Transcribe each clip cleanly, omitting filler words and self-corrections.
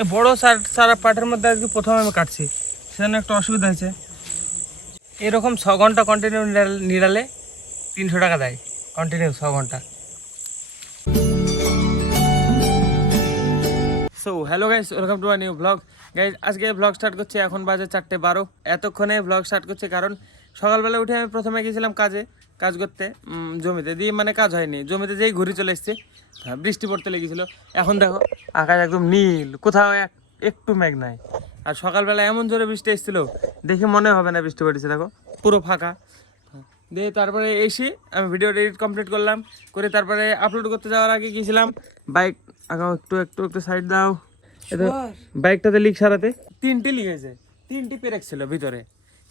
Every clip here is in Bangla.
এই বড় সারা পাটের মধ্যে আজকে প্রথম আমি কাটছি, সেজন্য একটু অসুবিধা হয়েছে। এরকম 6 ঘন্টা কন্টিনিউ নিড়ালে 300 টাকা দেয়, কন্টিনিউ 6 ঘন্টা। So hello guys, welcome to my new blog. Guys আজকে ব্লগ স্টার্ট করছি, এখন বাজে 4:12। এতক্ষণে ব্লগ স্টার্ট করছি কারণ সকালবেলা উঠে আমি প্রথমে গেছিলাম কাজ করতে জমিতে, দিয়ে মানে কাজ হয়নি, জমিতে যেই ঘুরে চলে এসেছি, বৃষ্টি পড়তে লেগেছিলো। এখন দেখো আকাশ একদম নীল, কোথাও একটু মেঘ নাই। আর সকালবেলা এমন জোরে বৃষ্টি এসেছিলো, দেখে মনে হবে না বৃষ্টি পড়েছে, দেখো পুরো ফাঁকা। দিয়ে তারপরে এসে আমি ভিডিও এডিট কমপ্লিট করলাম, করে তারপরে আপলোড করতে যাওয়ার আগে গিয়েছিলাম বাইক আগাও একটু সাইড দাও। এটা বাইকটাতে লিক সারাতে 3টি লিক হয়েছে, 3টি পেরেক ছিল ভিতরে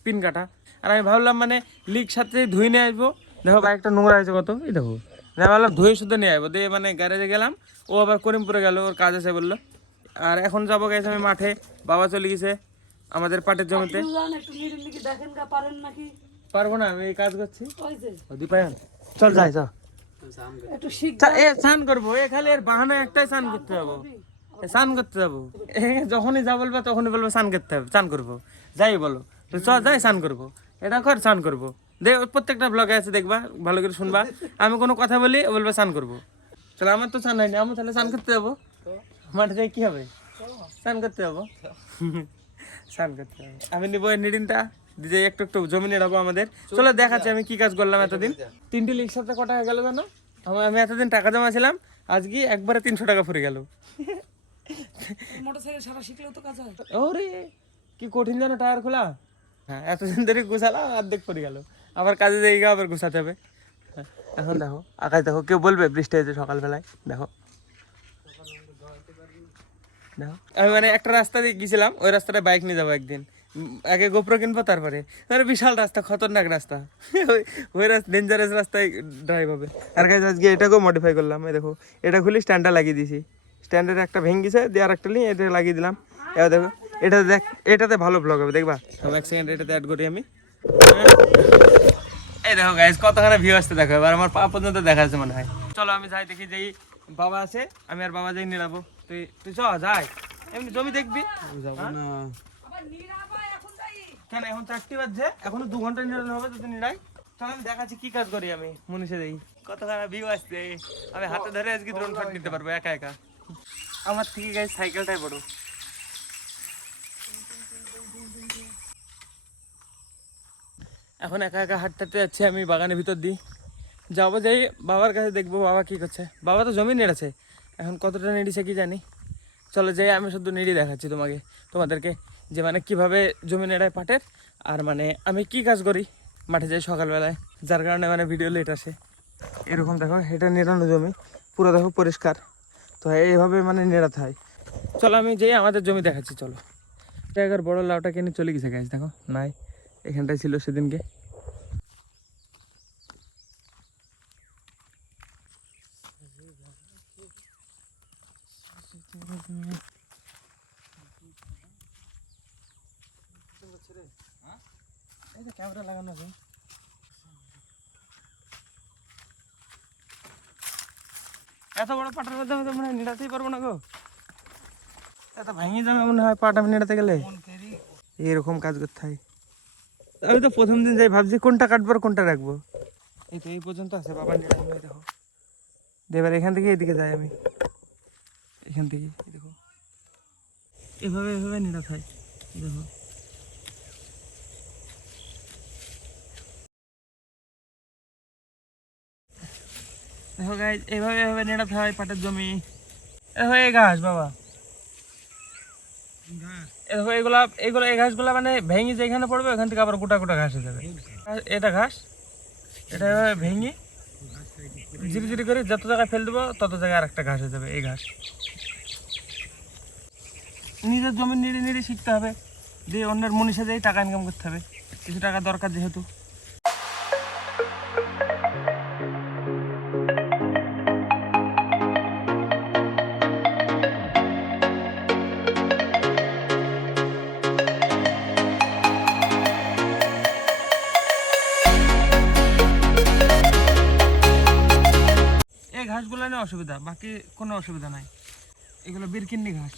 পিন কাটা। আর আমি ভাবলাম মানে লিক সাথে ধুয়ে নিয়ে আসবো, দেখো বাইকটা নোংরা হয়েছে কত, এই দেখো। আমি ভাবলাম ধুয়ে শুধু নিয়ে আসবো, দিয়ে মানে গ্যারেজে গেলাম, ও আবার করিমপুরে গেল, ওর কাজ আছে বললো। আর এখন যাবো গেছে আমি মাঠে, বাবা চলে গেছে আমাদের পাটের জমিতে। পারবো না, আমি এই কাজ করছি। চল যাই, চল স্নান করবো, খালি এর বাহানা একটাই, স্নান করতে যাবো, স্নান করতে যাবো। যখনই যা বলবে তখনই বলবো স্নান করতে হবে, স্নান করবো, যাই বলো চল যাই স্নান করবো, এটা কর স্নান করবো। প্রত্যেকটা ব্লগে আছে দেখবা, ভালো করে শুনবা, আমি কোনো কথা বলি বলবো স্নান করবো। তাহলে আমার তো স্নান হয়নি, আমি তাহলে স্নান করতে যাবো, মাঠে যাই কি হবে, স্নান করতে যাবো। স্নান করতে হবে, আমি নিবো নিডিনটা, দিদি একটু জমি নেড়াবো আমাদের। চলো দেখাচ্ছি আমি কি কাজ করলাম এতদিন। 3টি লিক সাথে কত টাকা গেল জানো? আমি এতদিন টাকা জমা ছিলাম, আজকে একবারে 300 টাকা ফুরে গেল। মোটরসাইকেল সারা শিখলেও তো কাজ হয়। ওরে কি কঠিন জানো টায়ার খোলা। হ্যাঁ এতদিন ধরে গুছালাম, অর্ধেক পড়ে গেল, আবার কাজে যাই আবার গুছাতে হবে। এখন দেখো আকাশ দেখো, কেউ বলবে বৃষ্টি হয়েছে সকালবেলায়, দেখো দেখো। আমি মানে একটা রাস্তা দিয়ে গেছিলাম, ওই রাস্তাটায় বাইক নিয়ে যাবো একদিন, আগে গোপ্রো কিনবো তারপরে। বিশাল রাস্তা, খতরনাক রাস্তা, ওই রাস্তা ডেঞ্জারাস রাস্তায় ড্রাইভ হবে। আর গাইস আজকে এটাকেও মডিফাই করলাম, এই দেখো এটা খুলি স্ট্যান্ডটা লাগিয়ে দিয়েছি, স্ট্যান্ডের একটা ভেঙেছে দিয়ে আর একটা নিয়ে এটা লাগিয়ে দিলাম। এবার দেখো এটা দেখ, এটাতে ভালো ব্লগ হবে দেখবা। এক সেকেন্ড এটাতে অ্যাড করি আমি। এই দেখো গাইস কতখানি ভিউ আসতে দেখো, এবার আমার পা পর্যন্ত দেখা যাচ্ছে মনে হয়। চলো আমি যাই, দেখি যেই বাবা আছে, আমি আর বাবা যাই নিরাবো। তুই চ যাই, এমনি জমি দেখবি। যাবো না কেন, এখন 4টি বাজছে, এখনো 2 ঘন্টা নিরানো হবে যদি নিরাই। চল আমি দেখাচ্ছি কি কাজ করি আমি, মনীষে দেই কতখানি ভিউ আসছে। আমি হাতে ধরে আজকে ড্রোন শট নিতে পারবো একা একা, আমার থেকে গাইস সাইকেলটাই বড়। এখন একা একা হাঁটতে যাচ্ছি আমি বাগানের ভিতর দিয়ে, যাবো যাই বাবার কাছে, দেখবো বাবা কি করছে। বাবা তো জমি নেড়েছে, এখন কতটা নেড়েছে কি জানি। চলো যাই, আমি শুধু নেড়ে দেখাচ্ছি তোমাদেরকে যে মানে কিভাবে জমি নেড়ায় পাটের, আর মানে আমি কি কাজ করি মাঠে যাই সকালবেলায়, যার কারণে মানে ভিডিও লেট আসে। এরকম দেখো এটা নেড়ানো জমি, পুরো দেখো পরিষ্কার, তো এইভাবে মানে নেড়াতে হয়। চলো আমি যাই আমাদের জমি দেখাচ্ছি। চলো জায়গার বড় লাউটা কিনে চলে গেছে গাছ, দেখো নাই, এখানটায় ছিল সেদিনকে। ক্যামেরা লাগানো আছে, এত বড় পাটার মধ্যে আমি তো মনে হয় নিড়াতেই পারবো না গো, এত ভাঙিয়ে যাবে মনে হয় পাট আমি নিড়াতে গেলে। এরকম কাজ করতে হয়। আমি তো প্রথম দিন যাই ভাবছি কোনটা কাটবো আর কোনটা রাখবো, এই তো এই পর্যন্ত আছে বাবা নিড়ানো, দেখো। এবার এখান থেকে এদিকে যাই আমি, এখান থেকে দেখো এভাবে নিড়াতে হয়, দেখো। দেখো গাইস এইভাবে নেড়াতে হয় পাটের জমি। এই ঘাস বাবা, দেখো এগুলো এই ঘাসগুলো মানে ভেঙে যেখানে পড়বে ওখান থেকে আবার গোটা ঘাস হয়ে যাবে। এটা ঘাস, এটা ভেঙে জিরি করে যত জায়গায় ফেল দেবো তত জায়গায় আর একটা ঘাস হয়ে যাবে। এই ঘাস নিজের জমি নিড়ে শিখতে হবে, দিয়ে অন্যের মনীষে যেয়ে টাকা ইনকাম করতে হবে, কিছু টাকা দরকার যেহেতু। এই ঘাসগুলো নিয়ে অসুবিধা, বাকি কোনো অসুবিধা নাই। এগুলো বিরকিন্নি ঘাস,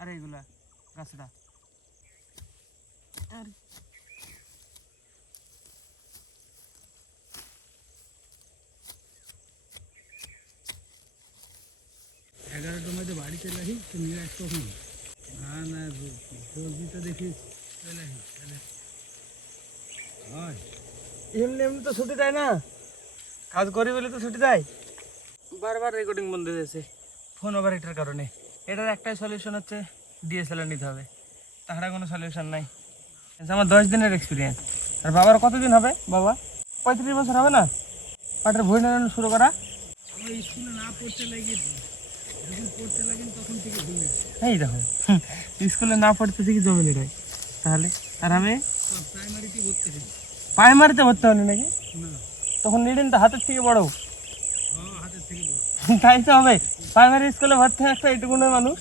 আর এইগুলা গাছটা আর এগারোটার মধ্যে বাড়ি চলে আসি তো নিয়ে আস তখন না না তো দেখি চলে আসি তাহলে হয় এমনি এমনি তো ছুটি দেয় না, কাজ করি বলে তো ছুটি দেয়। বারবার রেকর্ডিং বন্ধ হয়েছে ফোন ওভার এটার কারণে। এটার একটাই সলিউশন হচ্ছে ডিএসএলআর নিতে হবে, তাছাড়া কোনো সলিউশন নাই। আমার 10 দিনের এক্সপিরিয়েন্স। আর বাবার কতদিন হবে? বাবা 35 বছর হবে না পাটের ভুঁই নাড়ানো শুরু করা। আমার স্কুলে না পড়তে লাগে, যখন পড়তে লাগেন তখন থেকে ভুলে এই দেখো স্কুলে না পড়তে থেকে জমি নেই তাহলে। আর আমি প্রাইমারিতে ভর্তি হই। প্রাইমারিতে ভর্তি হয়নি নাকি? না তখন নিডিনটা হাতের থেকে বড়। হাতের থেকে বড়। তাই তো হবে, প্রাইমারি স্কুলে ভর্তি হয় একটা এইটুকুনের মানুষ।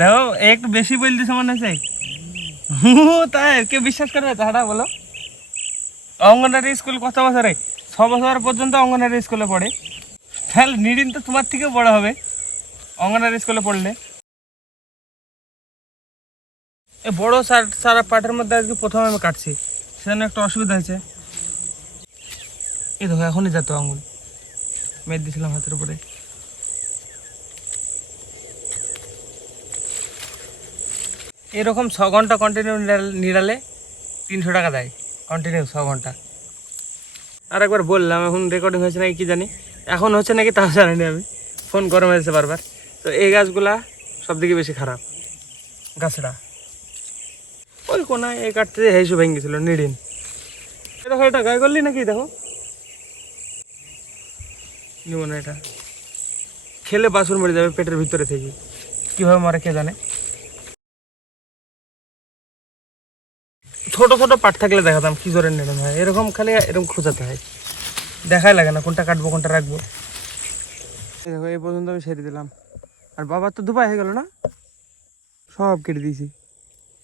দেখো একটু বেশি বল দিছে মনে হচ্ছে। তাই কে বিশ্বাস করবে তাহারা বলো? অঙ্গনওয়াড়ি স্কুল কত বছরে? 6 বছর পর্যন্ত অঙ্গনওয়াড়ি স্কুলে পড়ে, তাহলে নিডিন তো তোমার থেকে বড় হবে অঙ্গনওয়াড়ি স্কুলে পড়লে। এই বড় সারা পাটের মধ্যে আজকে প্রথম আমি কাটছি, সেজন্য একটা অসুবিধা হয়েছে। এই দেখো এখনই যেত আঙুল মেদ দিয়েছিলাম হাতের উপরে। এরকম 6 ঘন্টা কন্টিনিউ নিড়ালে 300 টাকা দেয়, কন্টিনিউ 6 ঘন্টা। আর একবার বললাম, এখন রেকর্ডিং হয়েছে নাকি কি জানি, এখন হচ্ছে নাকি তাও জানি আমি, ফোন গরম হয়েছে বারবার। তো এই গাছগুলা সব দিকে বেশি খারাপ গাছটা। ওই কোনায় এই কাটতে হেসু ভেঙে গেছিল নিডিন। দেখো এটা গায়ে করলি নাকি? দেখো নিব না, এটা খেলে বাসন মরে যাবে পেটের ভিতরে থেকে, কিভাবে মরে কে জানে। ছোট ছোট পাট থাকলে দেখাতাম কি করে নিলাম হয়, এরকম খালি এরকম খোঁজাতে হয়, দেখাই লাগে না কোনটা কাটবো কোনটা রাখবো। দেখো এই পর্যন্ত আমি সেরে দিলাম। আর বাবার তো দুপাই হয়ে গেল না, সব কেটে দিয়েছি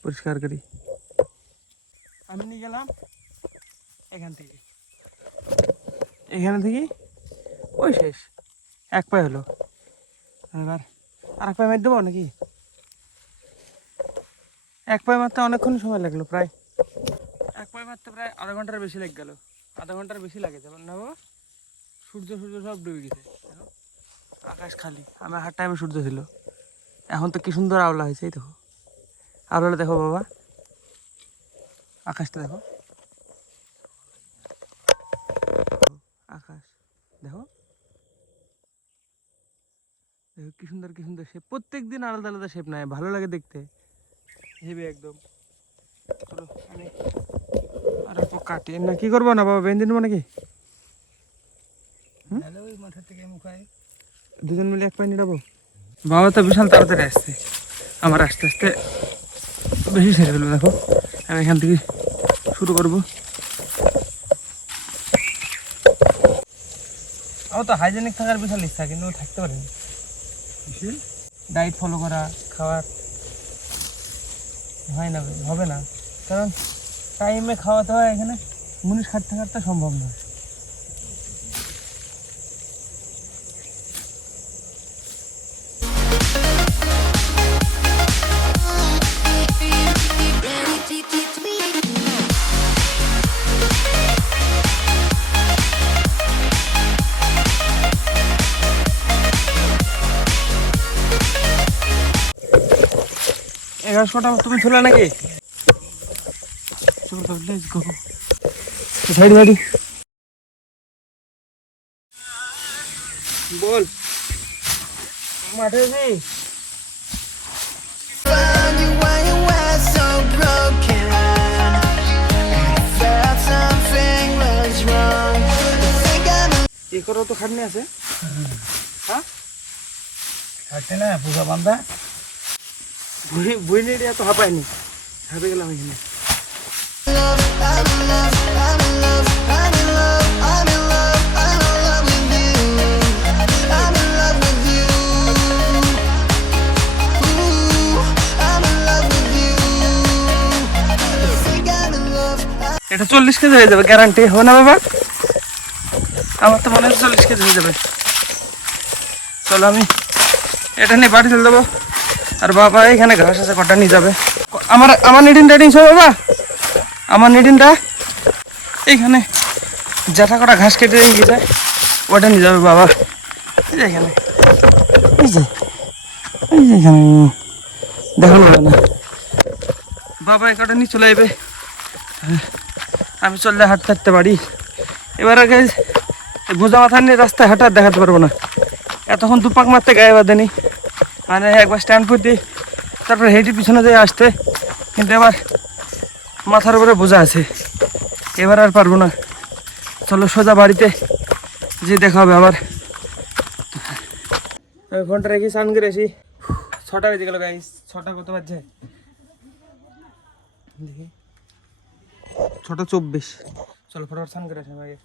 পরিষ্কার করি। আমি নিয়ে গেলাম এখান থেকে, এখানে থেকে ওই শেষ, এক পায়ে হলো। এবার আর এক পায়ে মার দেবো নাকি? এক পায়ে মারতে অনেকক্ষণ সময় লাগলো, প্রায় এক পায়ে মারতে প্রায় আধা ঘন্টার বেশি লেগে গেল। আধা ঘন্টার বেশি লাগে যেমন না বাবা। সূর্য সব ডুবে গেছে, আকাশ খালি। আমার হার টাইমে সূর্য ছিল, এখন তো কি সুন্দর আওলা হয়েছে। এই দেখো আওলাটা দেখো বাবা, আকাশটা দেখো, আকাশ দেখো, দেখো কি সুন্দর কি সুন্দর শেপ। প্রত্যেক দিন আলাদা আলাদা শেপ নেয়, ভালো লাগে দেখতে, হেভি একদম। চলো আমি আর অল্প কাটি না, কি করবো না বাবা, বেঁধে নেবো নাকি? ওই মাথার থেকে মুখায় দুজন মিলে এক পায়ে নিড়াবো। বাবা তো বিশাল তাড়াতাড়ি আসছে, আমার আস্তে আস্তে বেশি ছেড়ে ফেলবো। দেখো আমি এখান থেকে শুরু করবো। আমার তো হাইজেনিক থাকার বিশাল ইচ্ছা, কিন্তু থাকতে পারিনি। ডায়েট ফলো করা, খাওয়ার হয় না, হবে না, কারণ টাইমে খাওয়াতে হয়। এখানে মুনিশ খাটতে খাটতে সম্ভব না। এগারোশোটা তুমি ছিল নাকি? বল মাঠে যাই। এই করো তো খাটনি আছে, হ্যাঁ থাকতে না পূজা বান্ধা বই নিয়ে এত হাঁপায়নি, হাঁপে গেলাম এখানে। এটা 40 কেজি হয়ে যাবে গ্যারান্টি, হবে না বাবা? আমার তো মনে হচ্ছে 40 কেজি হয়ে যাবে। চলো আমি এটা নিয়ে বাড়ি চলে দেবো, আর বাবা এখানে ঘাস আছে, কটা নিয়ে যাবে। আমার আমার নিডিনটা নিয়েছো বাবা? আমার নিডিনটা এইখানে জ্যাঠা কটা ঘাস কেটে নিয়ে যায়, ওটা নিয়ে যাবে বাবা। এই যে এখানে, এই যে এখানে দেখানো যাবে না বাবা, এই কটা নিয়ে চলে যাবে। আমি চললে হাঁটতে হাঁটতে পারি। এবার আগে বোঝা মাথা নিয়ে রাস্তায় হাঁটা দেখাতে পারবো না, এতক্ষণ দুপাক মারতে গায়ে বাঁধেনি, মানে একবার স্ট্যান্ড করতে তারপরে হেঁটে পিছনে দিয়ে আসতে, কিন্তু এবার মাথার উপরে বোঝা আছে, এবার আর পারবো না। চলো সোজা বাড়িতে যে দেখা হবে আবার। আমি ফোনটা রেখে স্নান করে আসি। 6টা বেজে গেল গাইস, 6টা কত বাজছে দেখি, 6টা 24। চলো ফটোফট স্নান করে আসি আগে।